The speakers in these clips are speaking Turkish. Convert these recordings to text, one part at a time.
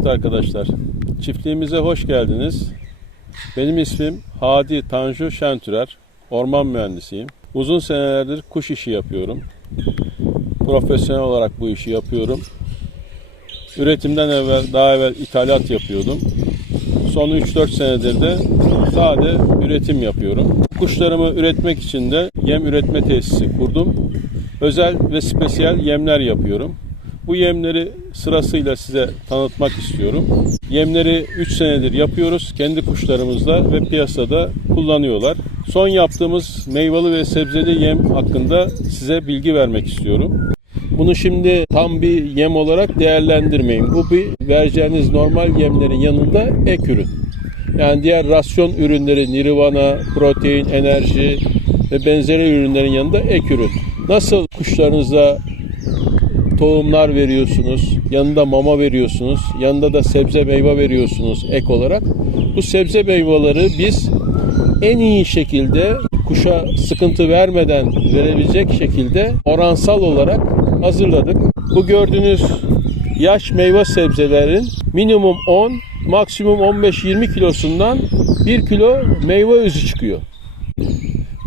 Evet arkadaşlar, çiftliğimize hoş geldiniz. Benim ismim Hadi Tanju Şentürer, orman mühendisiyim. Uzun senelerdir kuş işi yapıyorum. Profesyonel olarak bu işi yapıyorum. Üretimden evvel, daha evvel ithalat yapıyordum. Son 3-4 senedir de sade üretim yapıyorum. Kuşlarımı üretmek için de yem üretme tesisi kurdum. Özel ve spesiyel yemler yapıyorum. Bu yemleri sırasıyla size tanıtmak istiyorum. Yemleri 3 senedir yapıyoruz. Kendi kuşlarımızla ve piyasada kullanıyorlar. Son yaptığımız meyveli ve sebzeli yem hakkında size bilgi vermek istiyorum. Bunu şimdi tam bir yem olarak değerlendirmeyin. Bu bir vereceğiniz normal yemlerin yanında ek ürün. Yani diğer rasyon ürünleri, nirvana, protein, enerji ve benzeri ürünlerin yanında ek ürün. Nasıl kuşlarınıza tohumlar veriyorsunuz, yanında mama veriyorsunuz, yanında da sebze meyve veriyorsunuz ek olarak. Bu sebze meyveleri biz en iyi şekilde kuşa sıkıntı vermeden verebilecek şekilde oransal olarak hazırladık. Bu gördüğünüz yaş meyve sebzelerin minimum 10, maksimum 15-20 kilosundan 1 kilo meyve özü çıkıyor.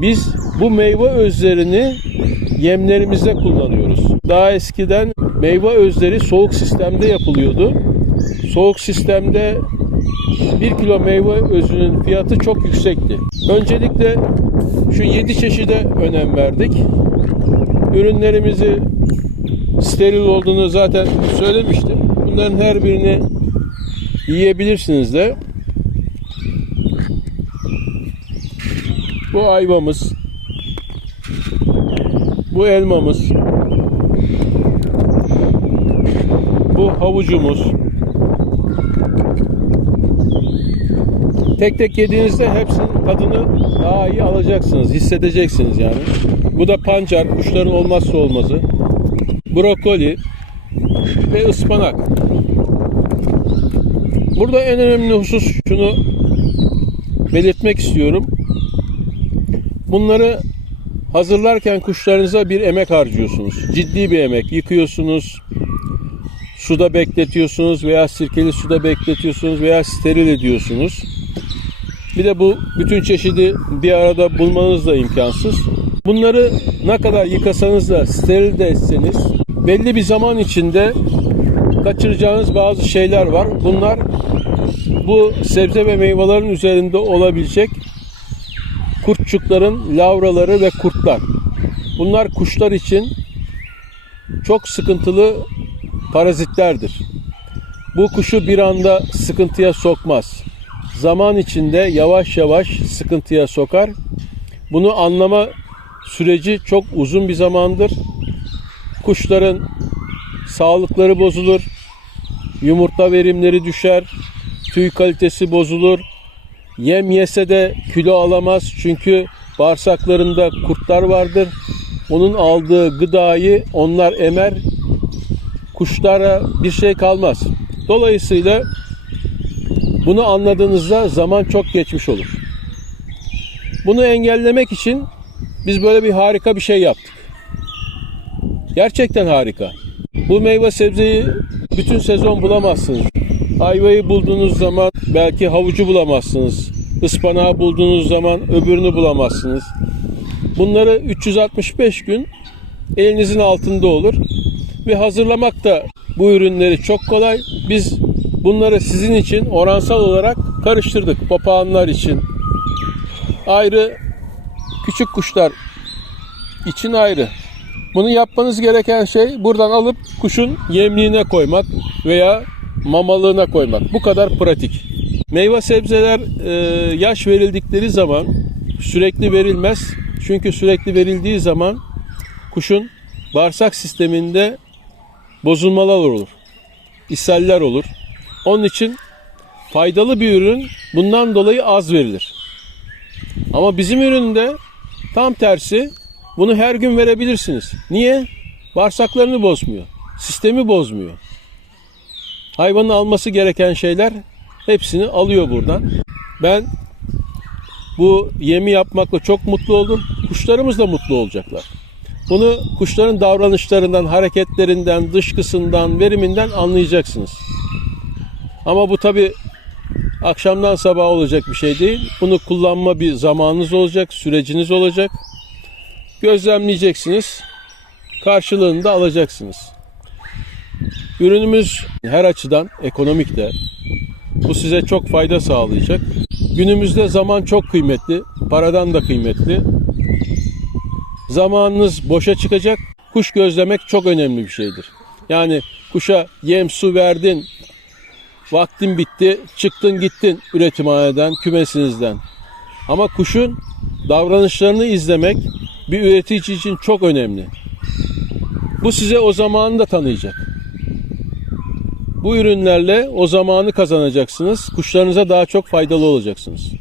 Biz bu meyve özlerini yemlerimizde kullanıyoruz. Daha eskiden meyve özleri soğuk sistemde yapılıyordu. Soğuk sistemde 1 kilo meyve özünün fiyatı çok yüksekti. Öncelikle şu 7 çeşide önem verdik. Ürünlerimizi steril olduğunu zaten söylemiştim. Bunların her birini yiyebilirsiniz de. Bu ayvamız, bu elmamız, bu havucumuz. Tek tek yediğinizde hepsinin tadını daha iyi alacaksınız, hissedeceksiniz yani. Bu da pancar, kuşların olmazsa olmazı. Brokoli ve ıspanak. Burada en önemli husus şunu belirtmek istiyorum. Bunları hazırlarken kuşlarınıza bir emek harcıyorsunuz. Ciddi bir emek. Yıkıyorsunuz, suda bekletiyorsunuz veya sirkeli suda bekletiyorsunuz veya steril ediyorsunuz. Bir de bu bütün çeşidi bir arada bulmanız da imkansız. Bunları ne kadar yıkasanız da steril de etseniz belli bir zaman içinde kaçıracağınız bazı şeyler var. Bunlar bu sebze ve meyvelerin üzerinde olabilecek kurtçukların lavraları ve kurtlar. Bunlar kuşlar için çok sıkıntılı parazitlerdir. Bu kuşu bir anda sıkıntıya sokmaz. Zaman içinde yavaş yavaş sıkıntıya sokar. Bunu anlama süreci çok uzun bir zamandır. Kuşların sağlıkları bozulur, yumurta verimleri düşer, tüy kalitesi bozulur. Yem yese de kilo alamaz çünkü bağırsaklarında kurtlar vardır. Onun aldığı gıdayı onlar emer. Kuşlara bir şey kalmaz. Dolayısıyla bunu anladığınızda zaman çok geçmiş olur. Bunu engellemek için biz böyle bir harika bir şey yaptık. Gerçekten harika. Bu meyve sebzeyi bütün sezon bulamazsınız. Ayvayı bulduğunuz zaman belki havucu bulamazsınız. Ispanağı bulduğunuz zaman öbürünü bulamazsınız. Bunları 365 gün elinizin altında olur. Ve hazırlamak da bu ürünleri çok kolay. Biz bunları sizin için oransal olarak karıştırdık. Papağanlar için ayrı, küçük kuşlar için ayrı. Bunu yapmanız gereken şey buradan alıp kuşun yemliğine koymak veya mamalığına koymak. Bu kadar pratik. Meyve sebzeler e, yaş verildikleri zaman sürekli verilmez. Çünkü sürekli verildiği zaman kuşun bağırsak sisteminde bozulmalar olur. ishaller olur. Onun için faydalı bir ürün bundan dolayı az verilir. Ama bizim üründe tam tersi bunu her gün verebilirsiniz. Niye? Bağırsaklarını bozmuyor. Sistemi bozmuyor. Hayvanın alması gereken şeyler hepsini alıyor buradan. Ben bu yemi yapmakla çok mutlu oldum. Kuşlarımız da mutlu olacaklar. Bunu kuşların davranışlarından, hareketlerinden, dışkısından, veriminden anlayacaksınız. Ama bu tabi akşamdan sabaha olacak bir şey değil. Bunu kullanma bir zamanınız olacak, süreciniz olacak. Gözlemleyeceksiniz. Karşılığını da alacaksınız. Ürünümüz her açıdan ekonomik de. Bu size çok fayda sağlayacak. Günümüzde zaman çok kıymetli, paradan da kıymetli. Zamanınız boşa çıkacak. Kuş gözlemek çok önemli bir şeydir. Yani kuşa yem su verdin, vaktin bitti, çıktın gittin üretimhaneden, kümesinizden. Ama kuşun davranışlarını izlemek bir üretici için çok önemli. Bu size o zamanı da tanıyacak. Bu ürünlerle o zamanı kazanacaksınız. Kuşlarınıza daha çok faydalı olacaksınız.